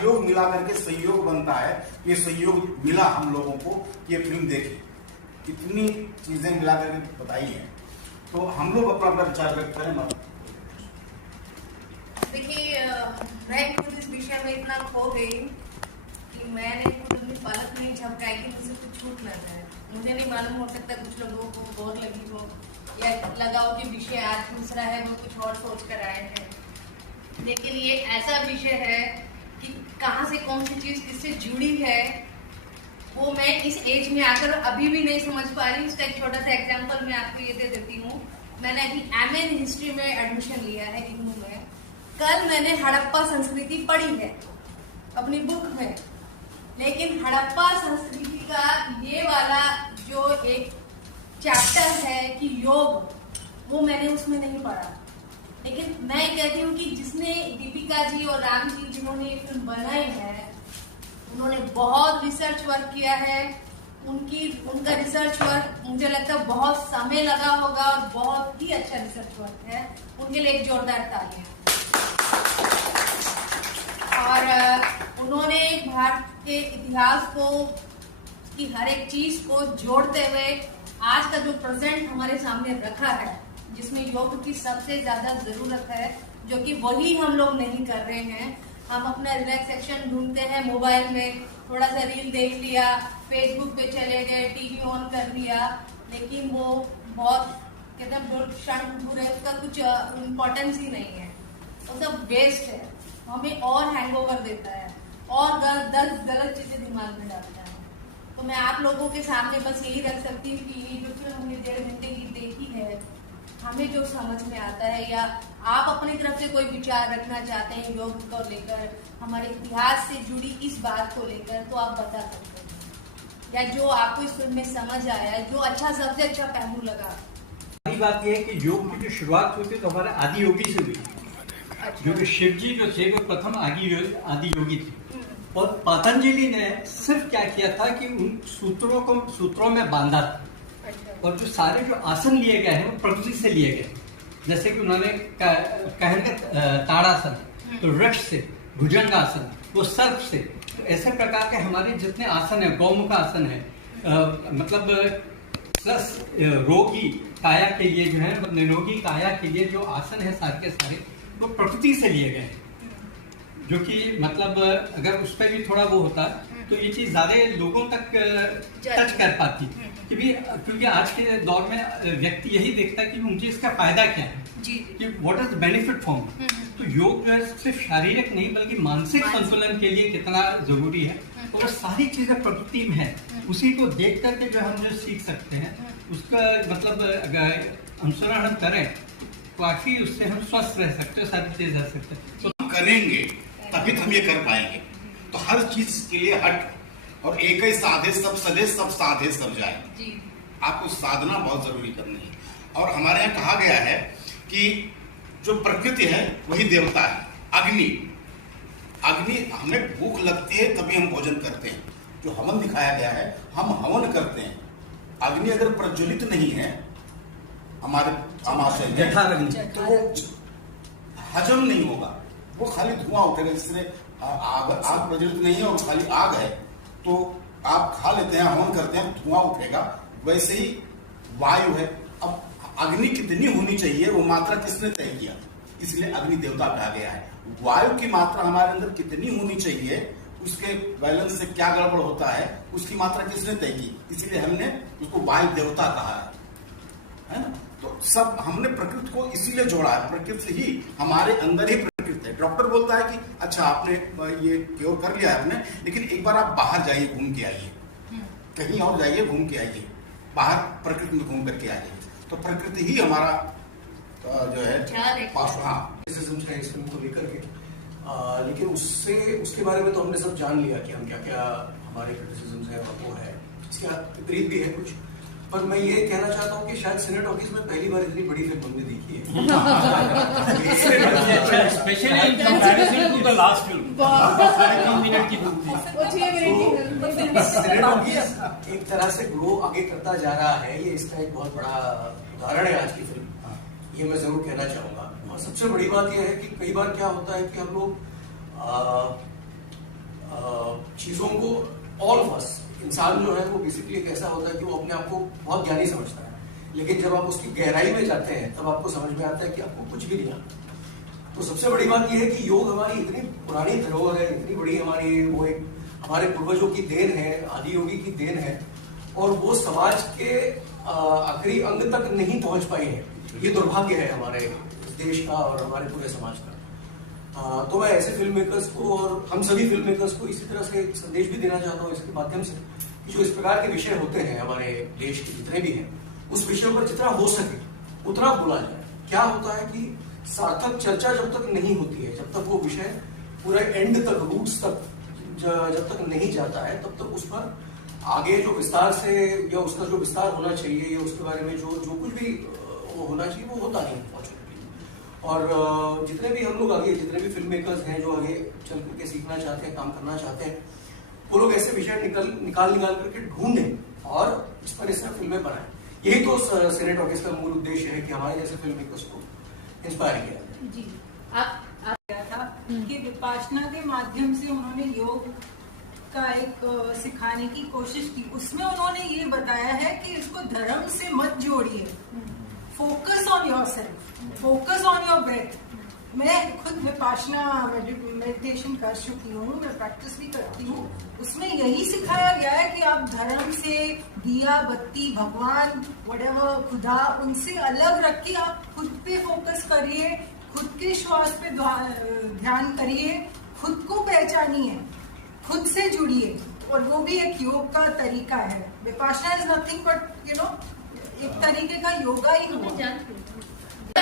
सहयोग मिला करके सहयोग बनता है। ये सहयोग मिला हम लोगों को, ये फिल्म देखी, कितनी चीजें मिला करके बताई हैं। तो हम लोग अपना अपना विचार व्यक्त करें। देखिए, मैं खुद इस विषय में इतना खो गई कि मैंने खुद अपनी पलक नहीं झपकाई कि मुझसे कुछ छूट ना जाए। मुझे नहीं मालूम, हो सकता कुछ लोगों को बोर लगी हो या लगा हो कि विषय आज दूसरा है, वो कुछ और सोच कर आए हैं। लेकिन ये ऐसा विषय है कि कहाँ से कौन सी चीज किससे जुड़ी है, वो मैं इस एज में आकर अभी भी नहीं समझ पा रही। उसका एक छोटा सा एग्जाम्पल मैं आपको ये दे देती हूँ। मैंने अभी MA इन हिस्ट्री में एडमिशन लिया है इग्नू में। कल मैंने हड़प्पा संस्कृति पढ़ी है अपनी बुक में, लेकिन हड़प्पा संस्कृति का ये वाला जो एक चैप्टर है कि योग, वो मैंने उसमें नहीं पढ़ा। लेकिन मैं कहती हूँ कि जिसने दीपिका जी और राम जी जिन्होंने ये फिल्म बनाई है, उन्होंने बहुत रिसर्च वर्क किया है। उनका रिसर्च वर्क मुझे लगता है बहुत समय लगा होगा और बहुत ही अच्छा रिसर्च वर्क है। उनके लिए एक जोरदार तालियां। और उन्होंने भारत के इतिहास को, की हर एक चीज को जोड़ते हुए आज का जो प्रेजेंट हमारे सामने रखा है, जिसमें योग की सबसे ज्यादा जरूरत है, जो कि वही हम लोग नहीं कर रहे हैं। हम अपना रिलैक्सेशन ढूंढते हैं मोबाइल में, थोड़ा सा रील देख लिया, फेसबुक पे चले गए, टीवी ऑन कर लिया, लेकिन वो बहुत कहते हैं क्षण बुरे, उसका कुछ इम्पोर्टेंस ही नहीं है, वो सब वेस्ट है। हमें और हैंगओवर देता है और 10 गलत चीजें दिमाग में डालता है। तो मैं आप लोगों के सामने बस यही रख सकती हूँ कि ये जो फिल्म हमने 1.5 घंटे की देखी है, हमें जो समझ में आता है, या आप अपनी तरफ से कोई विचार रखना चाहते हैं योग को लेकर, हमारे इतिहास से जुड़ी इस बात को लेकर, तो आप बता सकते हैं, या जो आपको इस फिल्म में समझ आया, जो अच्छा सबसे अच्छा पहलू लगा। पहली बात यह है कि योग की जो शुरुआत हुई थी तो हमारे आदि योगी से हुई। क्योंकि शिव जी जो थे वो प्रथम आदि योगी थे, और पतंजलि ने सिर्फ क्या किया था कि उन सूत्रों को सूत्रों में बांधा था। और जो सारे जो आसन लिए गए हैं वो प्रकृति से लिए गए, जैसे कि उन्होंने ताड़ासन, तो वृक्ष से, भुजंगासन वो सर्प से। तो ऐसे प्रकार के हमारे जितने आसन है, गौमुख आसन है, मतलब प्लस रोगी काया के लिए जो है, निरोगी काया के लिए जो आसन है सारे के सारे वो प्रकृति से लिए गए, जो कि मतलब अगर उस पर भी थोड़ा वो होता तो ये चीज ज्यादा लोगों तक टच कर पाती। क्योंकि आज के दौर में व्यक्ति यही देखता है कि मुझे इसका फायदा क्या है, कि what is the benefit for me. तो योग जो है सिर्फ शारीरिक नहीं बल्कि मानसिक संतुलन के लिए कितना जरूरी है, और वो सारी चीजें प्रकृति में है। उसी को देख करके जो हम जो सीख सकते हैं, उसका मतलब अगर अनुसरण हम करें काफी, उससे हम स्वस्थ रह सकते हैं, सारी चीज रह सकते हैं। तो हम करेंगे तभी हम ये कर पाएंगे। तो हर चीज के लिए हट, और एक ही साधे सब सधे, सब साधे सब जाए। आपको साधना बहुत जरूरी करनी है। और हमारे यहाँ कहा गया है कि जो प्रकृति है वही देवता है। अग्नि हमें भूख लगती है तभी हम भोजन करते हैं। जो हवन दिखाया गया है, हम हवन करते हैं। अग्नि अगर प्रज्वलित नहीं है हमारे आमाशय में, तो वो हजम नहीं होगा, वो खाली धुआं उठेगा। जिससे आग प्रज्वलित नहीं है और खाली आग है, तो आप खा लेते हैं, हवन करते हैं, धुआं उठेगा। वैसे ही वायु है। अब अग्नि कितनी होनी चाहिए वो मात्रा किसने तय किया? इसलिए अग्नि देवता कहा गया है। वायु की मात्रा हमारे अंदर कितनी होनी चाहिए, उसके बैलेंस से क्या गड़बड़ होता है, उसकी मात्रा किसने तय की? इसलिए हमने उसको वायु देवता कहा है ना। तो सब हमने प्रकृति को इसीलिए जोड़ा है। प्रकृति ही हमारे अंदर ही प्रकृति है। डॉक्टर बोलता है कि अच्छा आपने ये क्योर कर लिया है आपने, लेकिन एक बार आप बाहर जाइए, घूम के आइए, कहीं और जाइए, घूम के आइए, बाहर प्रकृति में घूम करके आइए। तो प्रकृति ही हमारा जो है पास। इस फिल्म को लेकर के, लेकिन उसके बारे में तो हमने सब जान लिया कि हम क्या क्या हमारे क्रिटिसिज्म है और वो है, इसके विपरीत भी है कुछ। पर मैं ये कहना चाहता हूँ कि शायद सिने टॉकीज में पहली बार इतनी बड़ी फिल्म हमने देखी है। Specially in comparison to the last film, 3 minute की फिल्म थी। सिने टॉकीज एक तरह से ग्रो आगे करता जा रहा है, ये इसका एक बहुत बड़ा उदाहरण है आज की फिल्म। ये मैं जरूर कहना चाहूंगा। और सबसे बड़ी बात यह है कि कई बार क्या होता है कि हम लोग चीजों को, ऑल ऑफ अस, इंसान जो है वो बेसिकली एक ऐसा होता है कि वो अपने आप को बहुत ज्ञानी समझता है, लेकिन जब आप उसकी गहराई में जाते हैं तब आपको समझ में आता है कि आपको कुछ भी नहीं आता। तो सबसे बड़ी बात यह है कि योग हमारी इतनी पुरानी धरोहर है, इतनी बड़ी हमारी वो एक हमारे पूर्वजों की देन है, आदि योगी की देन है, और वो समाज के आखिरी अंग तक नहीं पहुंच पाई है। ये दुर्भाग्य है हमारे देश का और हमारे पूरे समाज का। तो मैं ऐसे फिल्म मेकर्स को और हम सभी फिल्म मेकर्स को इसी तरह से एक संदेश भी देना चाहता हूँ इसके माध्यम से कि जो इस प्रकार के विषय होते हैं हमारे देश के जितने भी हैं, उस विषयों पर जितना हो सके उतना बोला जाए। क्या होता है कि सार्थक चर्चा जब तक नहीं होती है, जब तक वो विषय पूरे एंड तक, रूट्स तक जब तक नहीं जाता है, तब तक उस पर आगे जो विस्तार से या उसका जो विस्तार होना चाहिए या उसके बारे में जो कुछ भी वो होना चाहिए वो होता नहीं पहुंचने। और जितने भी हम लोग आगे, जितने भी फिल्म मेकर्स हैं जो आगे चल करके सीखना चाहते हैं, काम करना चाहते हैं, वो लोग ऐसे विषय निकाल करके ढूंढें और इस पर इस तरह फिल्में बनाएं। यही तो सीने टॉकीज का मूल उद्देश्य है कि हमारे जैसे फिल्म मेकर्स को इंस्पायर किया जाए। जी, आप कहा था कि विपासना के माध्यम से उन्होंने योग का एक सिखाने की कोशिश की। उसमें उन्होंने ये बताया है कि इसको धर्म से मत जोड़िए, focus on yourself, focus on your breath. मैं खुद विपासना मेडिटेशन कर चुकी हूँ, मैं प्रैक्टिस भी करती हूँ। उसमें यही सिखाया गया है कि आप धर्म से, दिया बत्ती, भगवान, व्हाटएवर, खुदा, उनसे अलग रख के आप खुद पे फोकस करिए, खुद के श्वास पे ध्यान करिए, खुद को पहचानिए, खुद से जुड़िए, और वो भी एक योग का तरीका है। विपासना इज नथिंग बट एक तरीके का योगा ही हुआ।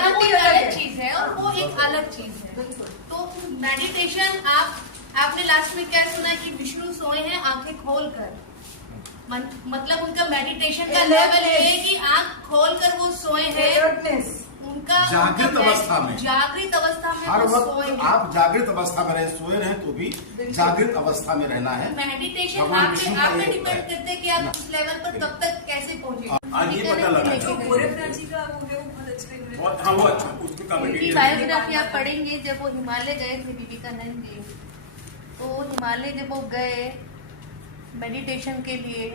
वो एक अलग चीज है और वो एक अलग चीज है। तो मेडिटेशन आपने लास्ट में क्या सुना कि विष्णु सोए हैं आंखें खोल कर, मतलब उनका मेडिटेशन का लेवल ये है कि आंख खोल कर वो सोए हैं, उनका जागृत अवस्था में, जागृत अवस्था में हर वो सोए वक्त हैं। आप जागृत अवस्था में रहे, सोए रहे तो भी जागृत अवस्था में रहना है। मेडिटेशन आप पे डिपेंड करते हैं कि आप उस लेवल पर कब तक कैसे पहुंचे। आज ये पता लगा जो गोरखनाथ जी का वो है, वो बहुत अच्छे लग रहे हैं। हाँ, वो अच्छा, उसकी काफी उनकी डिटेल बायोग्राफी आप पढ़ेंगे। जब वो हिमालय गए थे विवेकानंद जी, तो हिमालय जब वो गए मेडिटेशन के लिए,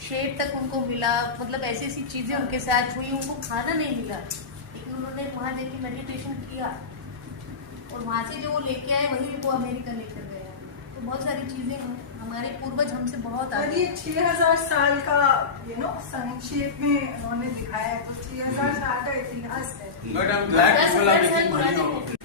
शेर तक उनको मिला, मतलब ऐसी ऐसी चीजें उनके साथ हुई, उनको खाना नहीं मिला, लेकिन उन्होंने वहां जाके मेडिटेशन किया और वहां से जो वो लेके आए वही वो अमेरिका लेकर गए। तो बहुत सारी चीजें हमारे पूर्वज हमसे बहुत और आगे। ये 6000 साल का संक्षेप में उन्होंने दिखाया है, तो 6000 साल का इतिहास है। But I'm glad people are making money out of it.